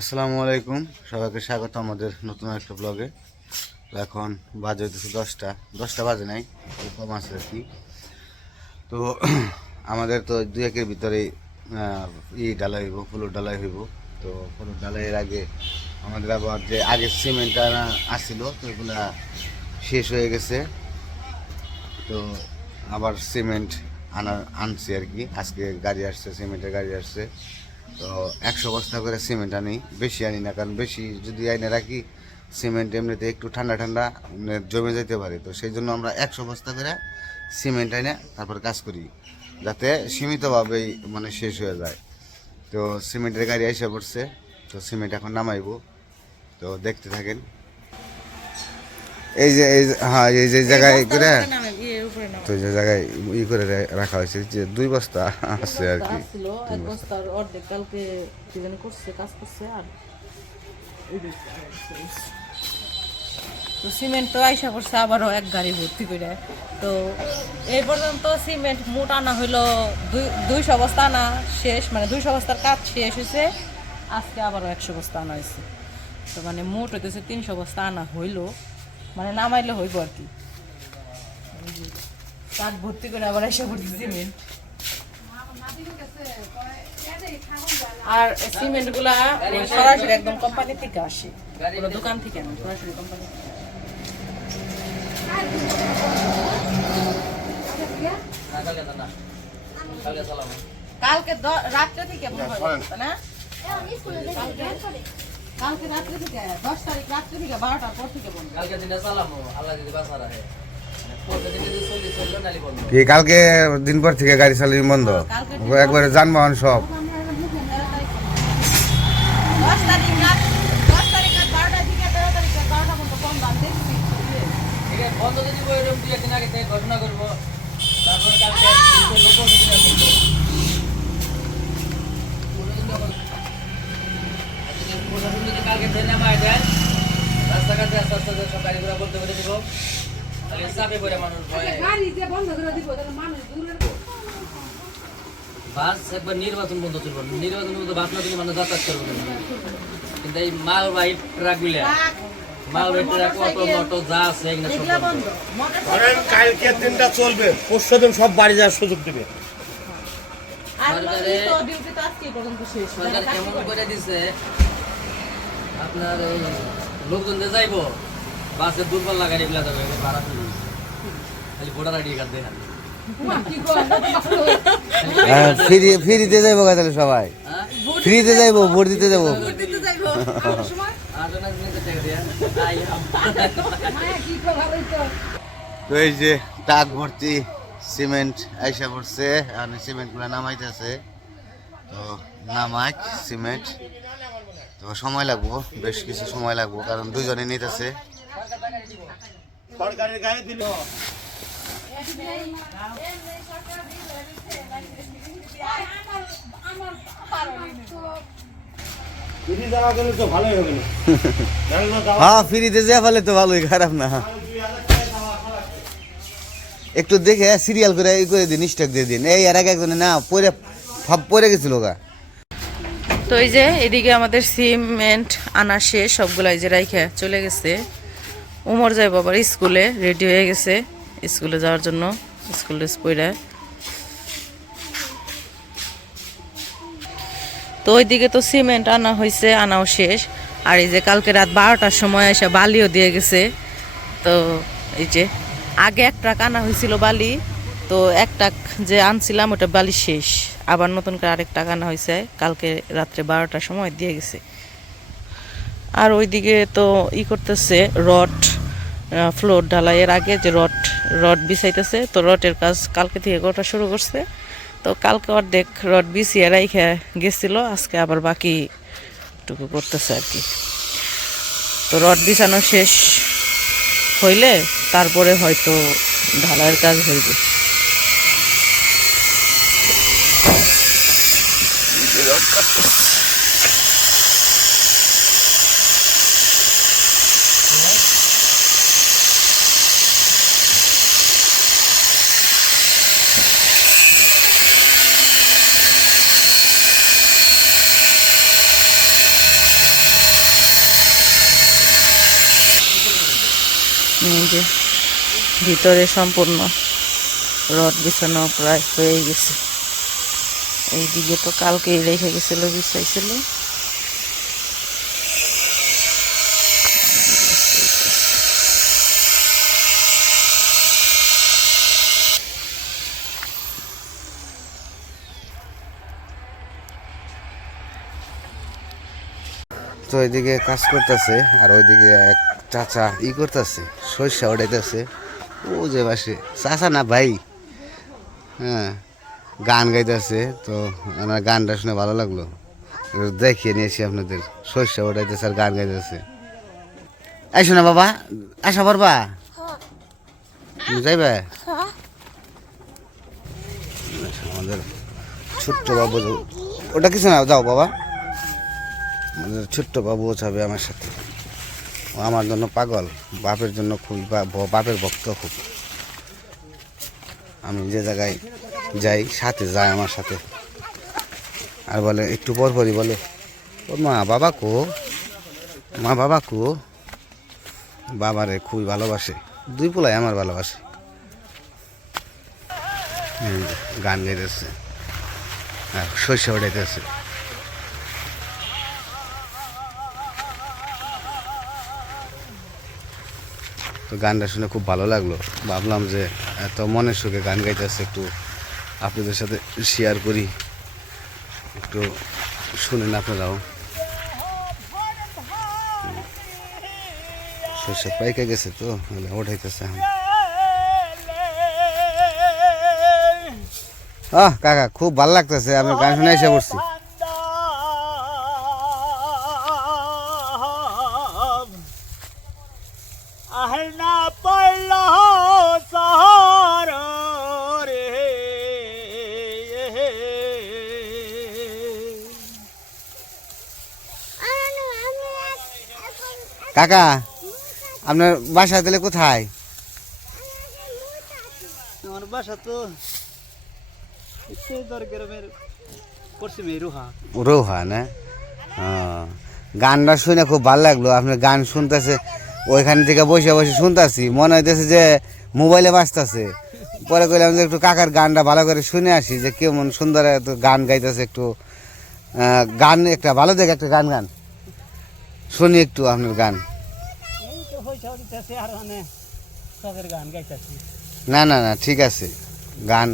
আসসালামু আলাইকুম, সবাইকে স্বাগত আমাদের নতুন একটা ব্লগে। এখন বাজে হইতেছে 10টা বাজে নাই, কম আছে আর কি। তো আমাদের তো 2-1-এর ভিতরে ঢালাই হইব, ফুলের ঢালাই হইব। তো ফুলের ঢালাইয়ের আগে আমাদের আবার যে আগে সিমেন্ট আনা আসছিল তো এগুলা শেষ হয়ে গেছে। তো আবার সিমেন্ট আনছি আর কি। আজকে গাড়ি আসছে, সিমেন্টের গাড়ি আসছে। তো 100 বস্তা করে সিমেন্ট আনি, বেশি আনি না, কারণ বেশি যদি আইনে রাখি সিমেন্ট এমনিতে একটু ঠান্ডা ঠান্ডা জমে যেতে পারে। তো সেই জন্য আমরা 100 বস্তা করে সিমেন্ট আইনে তারপর কাজ করি, যাতে সীমিতভাবেই মানে শেষ হয়ে যায়। তো সিমেন্টের গাড়ি এসে পড়ছে, তো সিমেন্ট এখন নামাইবো। তো দেখতে থাকেন। হ্যাঁ, এই যে জায়গায় করে, তো যে জায়গায় করে রাখা হয়েছে যে 2 বস্তা আছে আর কি। এক বস্তার অর্ধেক কালকে করছে, কাজ করছে। আর তো সিমেন্ট তো আইসা করছে আবারও এক গাড়ি ভর্তি করে। তো এই পর্যন্ত সিমেন্ট মোট আনা হইলো 200 বস্তা আনা শেষ, মানে 200 বস্তার কাজ শেষ হয়েছে। আজকে আবারও 100 বস্তা আনা হয়েছে। তো মানে মোট হইতেছে 300 বস্তা আনা হইলো, মানে নামাইলে হইব আর কি। কাঠ ভর্তি করে আবার এসে পড়ছে সিমেন্ট। আর সিমেন্ট গুলা সরাসরি একদম কোম্পানি থেকে আসে, কোনো দোকান থেকে না, সরাসরি কোম্পানি থেকে। কালকে রাত্রে থেকে না, কালকে রাত্রে থেকে 10 তারিখ রাত্রে থেকে 12টার পর থেকে বন্ধ। কালকে দিন পর থেকে গাড়ি চালানো বন্ধ, একবারে যানবাহন সব। ঘোষণা করবো, তারপরে কালকে ট্রেন নামায় দেয়, রাস্তাঘাটে আস্তে আস্তে সব গাড়িগুলো বন্ধ করে দিব। চাপে পড়ে মানুষ বাস একবার নির্বাচন বন্ধ চলব, নির্বাচন বন্ধ বাস না দিলে মানুষ যাতায়াত করবো না। কিন্তু এই মালবাহী ট্রাক গুলা, মালবাহী ট্রাক, অটো মটো যা আছে এগুলো সব বন্ধ। কালকে দিনটা চলবে, পরশু দিন সব বাড়ি যাওয়ার সুযোগ দেবে। সরকার কেমন করে দিছে আপনার লোকজন যে যাইবো বাসে দুর্বল লাগাই এগুলা যাবে ভাড়া ফিরি, খালি ভোটার আইডি কার্ড দেখান। ফ্রিতে যাইবো তাহলে সবাই, ফ্রিতে যাইবো, ভোট দিতে যাবো। তো এই যে ট্রাক ভর্তি সিমেন্ট আইসা পড়ছে, আর সিমেন্ট গুলা নামাইতেছে। তো নামাই সিমেন্ট, তো সময় লাগবো, বেশ কিছু সময় লাগবো, কারণ দুইজনে নিতেছে। হ্যাঁ, ফ্রিতে যা ফেলে তো ভালোই, খারাপ না। একটু দেখে সিরিয়াল করে করে দিন, স্টক দিয়ে দিন। এই এর আগে একজনে না পরে গেছিল গা। তো এই যে এদিকে আমাদের সিমেন্ট আনা শেষ, সবগুলো এই যে রাইখা চলে গেছে। উমর যাই বাবার স্কুলে রেডি হয়ে গেছে, স্কুলে যাওয়ার জন্য, স্কুল ড্রেস পরে। তো ওইদিকে তো সিমেন্ট আনা হয়েছে, আনাও শেষ। আর এই যে কালকে রাত 12টার সময় এসে বালিও দিয়ে গেছে। তো এই যে আগে এক ট্রাক আনা হয়েছিল বালি, তো এক ট্রাক যে আনছিলাম ওটা বালি শেষ, আবার নতুন করে আরেক ট্রাক আনা হয়েছে, কালকে রাত্রে 12টার সময় দিয়ে গেছে। আর ওইদিকে তো করতেছে রড, ফ্লোর ঢালাইয়ের আগে যে রড বিছাইতেছে। তো রডের কাজ কালকে থেকে করা শুরু করছে। তো কালকে অর্ধেক রড বিছিয়ে রাইখা গেছিল, আজকে আবার বাকিটুকু করতেছে আর কি। তো রড বিছানো শেষ হইলে তারপরে হয়তো ঢালাইয়ের কাজ হইবে। এই যে ভিতরে সম্পূর্ণ রড বিছানো প্রায় হয়ে গেছে। এইদিকে তো কালকেই রেখে গেছিল, বিছাইছিল। তো এদিকে কাজ করতেছে আর ওইদিকে এক চাচা করতেছে, সরিষা উঠাইতেছে। ও যে বাসে চাচা না ভাই, হ্যাঁ, গান গাইতেছে। তো আমার গানটা শুনে ভালো লাগলো, দেখিয়ে নিয়েছি আপনাদের। সরিষা উঠাইতেছে আর গান গাইতেছে। এই শোনা বাবা, আসা পারবা? যাইবে? আমাদের ছোট্ট বাবু, ওটা কিছু না, যাও বাবা। আমাদের ছোট্ট বাবুও যাবে আমার সাথে। ও আমার জন্য পাগল, বাপের জন্য খুবই, বাপের ভক্ত খুব। আমি যে জায়গায় যাই সাথে যায় আমার সাথে। আর বলে একটু পরপরই বলে, ও মা বাবা কো, মা বাবা কো। বাবারে খুবই ভালোবাসে, দুই পোলাই আমার ভালোবাসে। গান গাইতেছে আর শস্য উঠাইতেছে। তো গানটা শুনে খুব ভালো লাগলো, ভাবলাম যে এত মনের সুখে গান গাইতেছে, একটু আপনাদের সাথে শেয়ার করি, একটু শুনেন আপনারাও। শস্য পাইকে গেছে তো ওঠাইতেছে। কাকা খুব ভালো লাগতেছে, আপনার গান শুনে এসে পড়ছি। ahna paila sahara re কাকা আপনার বাসা তাহলে কোথায়? আমার বাসা তো দরগ্রামের পশ্চিমে রোহা। রোহা না? গানটা শুনে খুব ভালো লাগলো। আপনার গান শুনতেছে, ওইখান থেকে বসে বসে শুনতেছি, মনে হইতেছে যে মোবাইলে বাজতেছে। পরে কইলাম যে একটু কাকার গানটা ভালো করে শুনে আসি, যে কেমন সুন্দর গান গাইতেছে। একটু গান একটা ভালো দেখে একটা গান গান শুনি একটু আপনার গান। এই তো হইছে দিতেছে আর মানে সবের গান গাইতেছি। না না না, ঠিক আছে। গান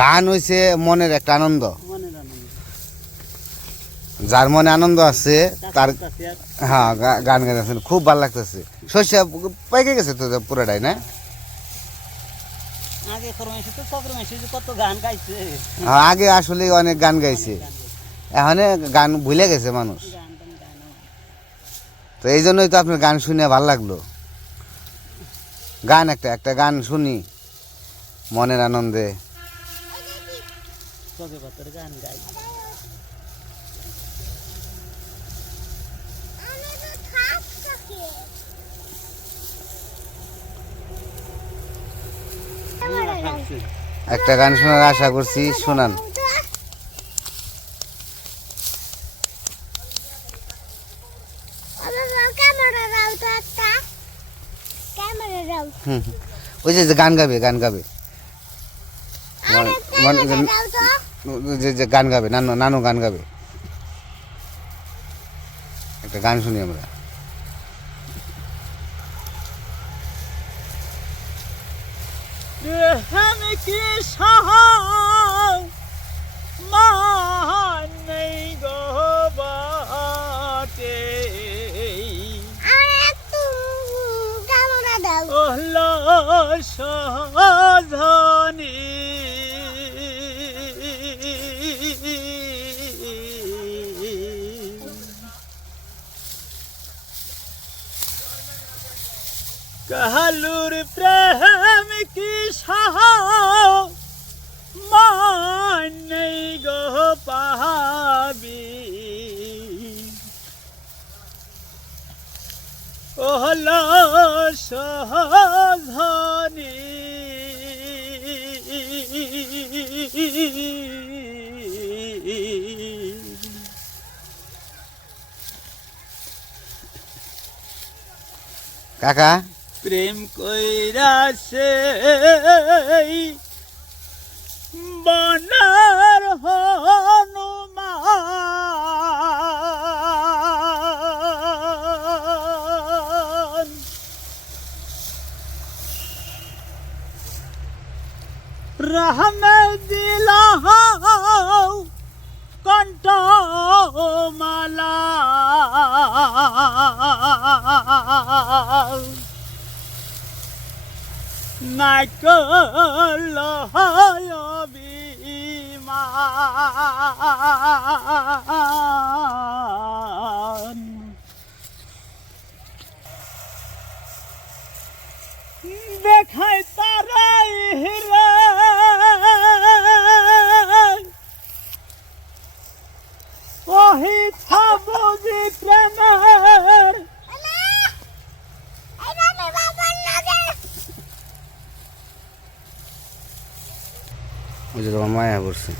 গান হইছে মনের একটা আনন্দ। মনে আনন্দ, যার মনে আনন্দ আছে তার, কাছে আর হ্যাঁ, গান গাইতেছেন খুব ভালো লাগতেছে। শস্য পাইকে গেছে তো পুরোটাই না? আগে ফরমাইছে তো ফরমাইছে যে কত গান গাইছে। আগে আসলে অনেক গান গাইছে, এখন গান ভুলে গেছে মানুষ। গান টান গায় না। তো এই জন্যই তো আপনার গান শুনে ভালো লাগলো। গান একটা গান শুনি মনের আনন্দে। সবে বাতের গান গাই। একটা গান শোনার আশা করছি, শোনান। হুম, ওই যে গান গাবে, গান গাবে, যে গান গাবে, নানু নানু গান গাবে। একটা গান শুনি আমরা। আমি কি সাহা মান নেই গো বাটে ওহলো সাধনী কাহালুর প্রেম কি সাহা মান নেই গো পাবি ওহলো সাধনী কাকা প্রেম কইরা সে বনার হনুমান রহমে দিলা কণ্ঠ মালা নাই করল অভিমান দেখাই তারাই হিরে ওহি বুঝি প্রেমের ওই যে তোমার মায়া পড়ছে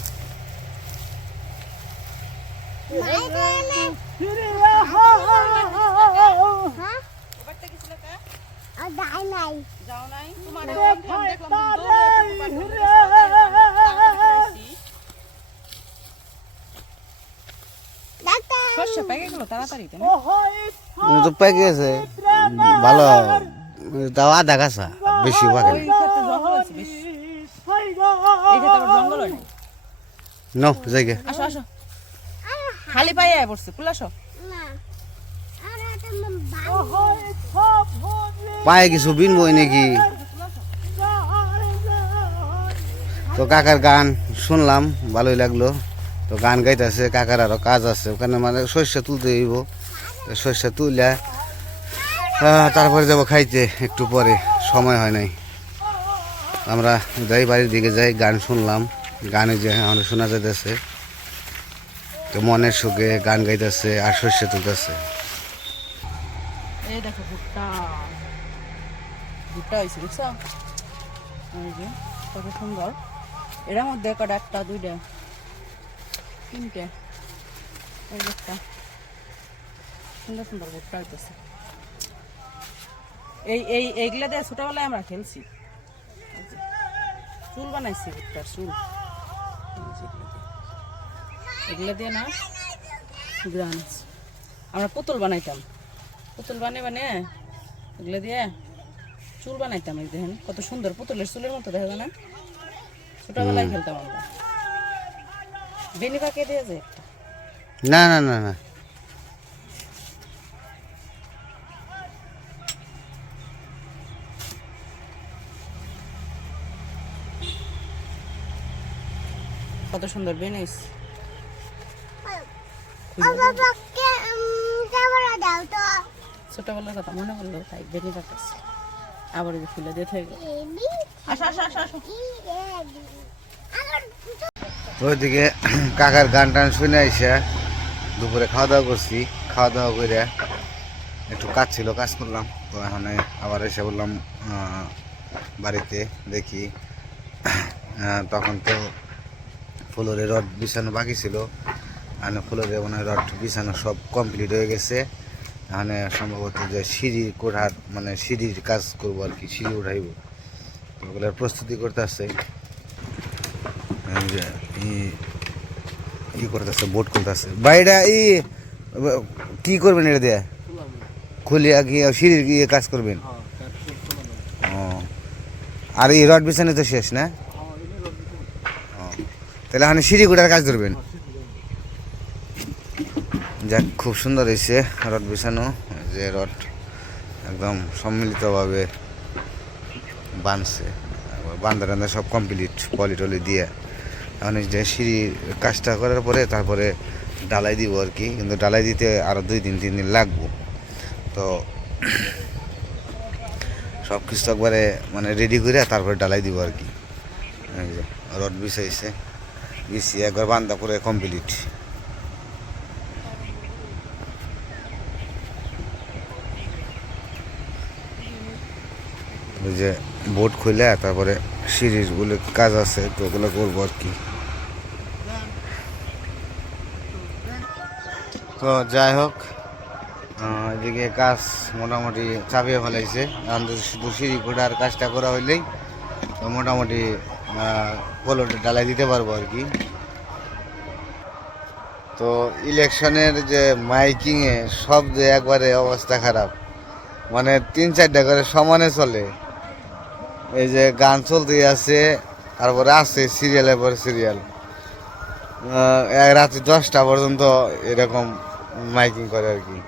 তো পেকে গেছে ভালো তাও আধা গাছা বেশি পাকে নো জায়গা আসো আসো খালি পায়ে পড়ছে পুলাসো পায়ে কিছু বিনবই নাকি তো কাকার গান শুনলাম ভালোই লাগলো তো গান গাইতেছে কাকার আরো কাজ আছে ওখানে মানে শস্য তুলতে হইব শস্য তুললে তারপরে যাবো খাইতে একটু পরে সময় হয় নাই আমরা যাই বাড়ির দিকে যাই গান শুনলাম গানে যে আমাদের শোনা যাইতেছে তো মনের সুখে গান গাইতেছে আর শস্য তুলতেছে এই দেখো ভুট্টা ভুট্টা হয়েছে বুঝছো এই যে কত সুন্দর এর মধ্যে কটা একটা দুইটা তিনটে এই একটা সুন্দর সুন্দর ভুট্টা হইতেছে এইগুলা দিয়ে ছোটবেলায় আমরা খেলছি চুল বানাইছি ভুট্টার চুল এগুলা দিয়ে না গ্রান আমরা পুতুল বানাইতাম পুতুল বানিয়ে এগুলো দিয়ে চুল বানাইতাম এই দেখেন কত সুন্দর পুতুলের চুলের মতো দেখা যায় না ছোটবেলায় খেলতাম আমরা বেনি পাকে দিয়ে যায় একটা না না না না কত সুন্দর বেনিস ছোটবেলার কথা মনে করলো তাই বেনি পাকাচ্ছে আবার যে ফুলে দিয়ে থেকে গেল আসো আসো আসো আসো ওইদিকে কাকার গান টান শুনে আইসা দুপুরে খাওয়া দাওয়া করছি খাওয়া দাওয়া করে একটু কাজ ছিল কাজ করলাম তো এখন আবার এসে বললাম বাড়িতে দেখি তখন তো ফ্লোরে রড বিছানো বাকি ছিল আর ফ্লোরে মনে হয় রড বিছানো সব কমপ্লিট হয়ে গেছে এখানে সম্ভবত যে সিঁড়ি কোঠার মানে সিঁড়ির কাজ করবো আর কি সিঁড়ি উঠাইব ওগুলোর প্রস্তুতি করতে আসছে ই করতেছে বোট করতেছে বাইরে কি করবেন এটা দিয়ে খুলিয়া কি সিঁড়ির গিয়ে কাজ করবেন ও আর এই রড বিছানো তো শেষ না তাহলে এখানে সিঁড়ি কোঠার কাজ ধরবেন যাক খুব সুন্দর হয়েছে রড বিছানো যে রড একদম সম্মিলিতভাবে বাঁধছে বান্ধা টান্ধা সব কমপ্লিট পলি টলি দিয়ে এখন যে সিঁড়ির কাজটা করার পরে তারপরে ডালাই দিব আর কি কিন্তু ডালাই দিতে আরও 2-3 দিন লাগবো তো সব কিছু একবারে মানে রেডি করে তারপরে ডালাই দিব আর কি এই যে রড বিছাইছে বিছিয়ে একবার বান্ধা করে কমপ্লিট ওই যে বোট খুলে তারপরে সিঁড়ির গুলো কাজ আছে তো ওগুলো করবো আর কি তো যাই হোক এদিকে কাজ মোটামুটি চাপিয়ে ফেলাইছে, আমাদের শুধু সিঁড়ি কোটার কাজটা করা হইলেই তো মোটামুটি পোলোটা ডালাই দিতে পারবো আর কি। তো ইলেকশনের যে মাইকিংয়ে শব্দে একবারে অবস্থা খারাপ, মানে 3-4টা করে সমানে চলে, এই যে গান চলতেই আছে, তারপরে আছে সিরিয়ালের পর সিরিয়াল, রাত্রি 10টা পর্যন্ত এরকম মাইকিং করে আর কি।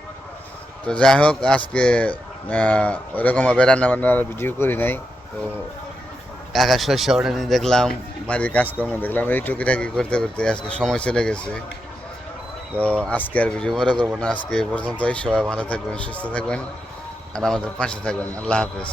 তো যাই হোক, আজকে ওইরকমভাবে রান্নাবান্নার ভিডিও করি নাই। তো কাকা শস্য ওঠেনি দেখলাম, বাড়ির কাজকর্ম দেখলাম, এই টুকিটাকি করতে করতে আজকে সময় চলে গেছে। তো আজকে আর ভিডিও বড় করবো না, আজকে এই পর্যন্তই। সবাই ভালো থাকবেন, সুস্থ থাকবেন, আর আমাদের পাশে থাকবেন। আল্লাহ হাফেজ।